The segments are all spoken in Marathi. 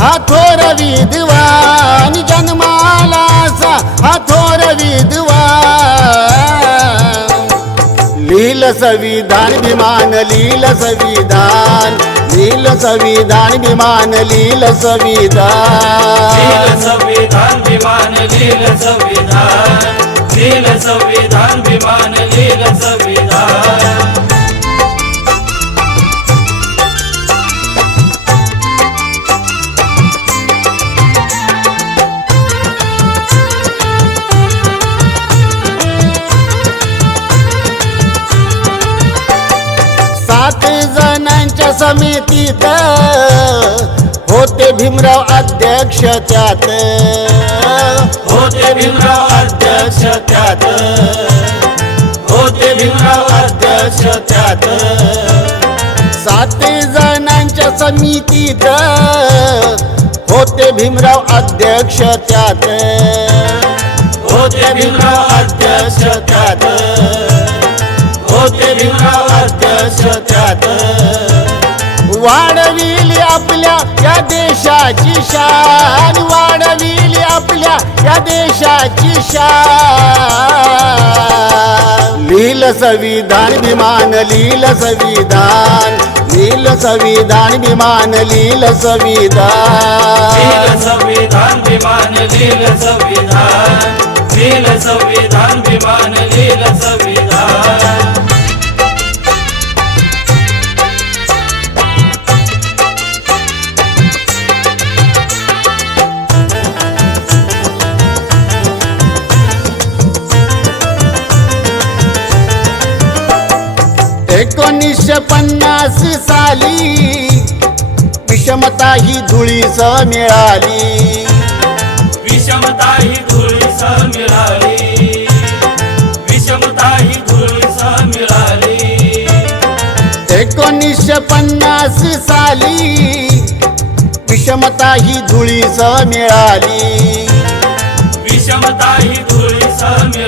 हा थोर विद्वान जन्माला असा हा थोर विधवा लील संविधान विमान लील संविधान लील संविधान विमान लील संविधान. संविधान विमान लील संविधान लील संविधान विमान लील संविधान. जणांच्या समितीत होते भीमराव अध्यक्ष त्यात. होते भीमराव अध्यक्ष त्यात. होते भीमराव अध्यक्ष त्यात. सात जणांच्या समितीत होते भीमराव अध्यक्ष त्यात. होते भीमराव अध्यक्ष त्यात. होते भीमराव अध्यक्ष त्यात. वाढविली आपल्या या देशाची शान वाढविली आपल्या या देशाची शान. लील संविधान विमान लील संविधान लील संविधान विमान लील लील संविधान संविधान विमान लील संविधान. लील संविधान विमान लील संविधान. एकोणीसशे पन्नास साली विषमता ही धुळीस मिळाली. विषमता ही धुळीस मिळाली. विषमता ही धुळीस मिळाली. एकोणीसशे पन्नास साली विषमता ही धुळीस मिळाली. विषमता ही धुळीस मिळाली.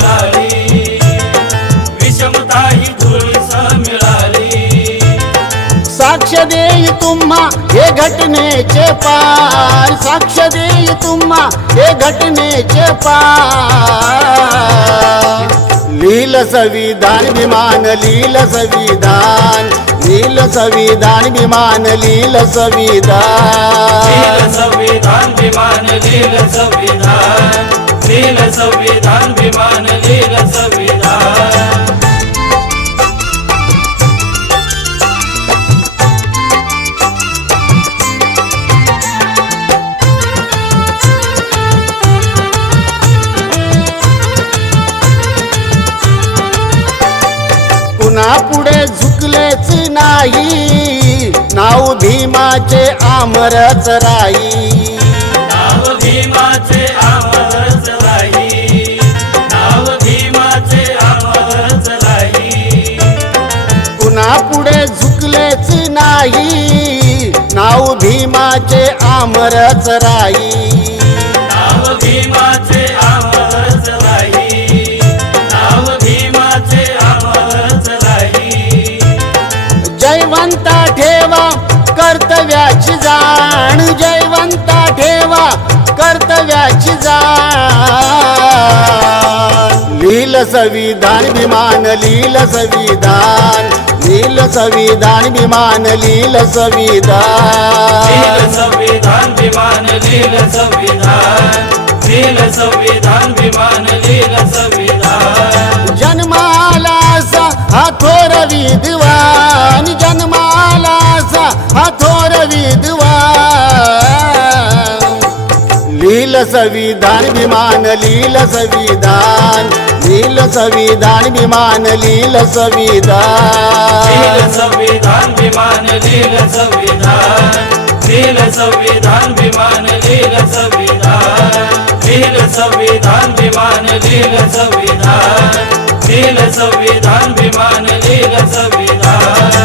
साक्ष देई तुम्हा हे घटनेचे पार. साक्ष देई तुम्हा हे घटनेचे पार. लील संविधान विमान लील संविधान लील संविधान विमान लील लील संविधान संविधान विमान लील संविधान लील संविधान विमान पुन्हा पुढे झुकलेच नाही. नाव भीमाचे आमरच राई नाव भीमाचे नाव भीमाचे पुन्हा पुढे झुकलेच नाही. नाव भीमाचे आमरच राई नाव भीमाचे संविधान विमान लील संविधान. लील संविधान विमान लील संविधान. संविधान विमान लील संविधान. लील संविधान विमान लील संविधान. जन्माला असा हा थोर विद्वान जन्माला असा हा थोर विद्वान. नील संविधान विमान लील संविधान नील संविधान विमान लील लील संविधान संविधान विमान लील संविधान लील संविधान विमान लील संविधान लील संविधान विमान लील संविधान लील संविधान विमान लील संविधान।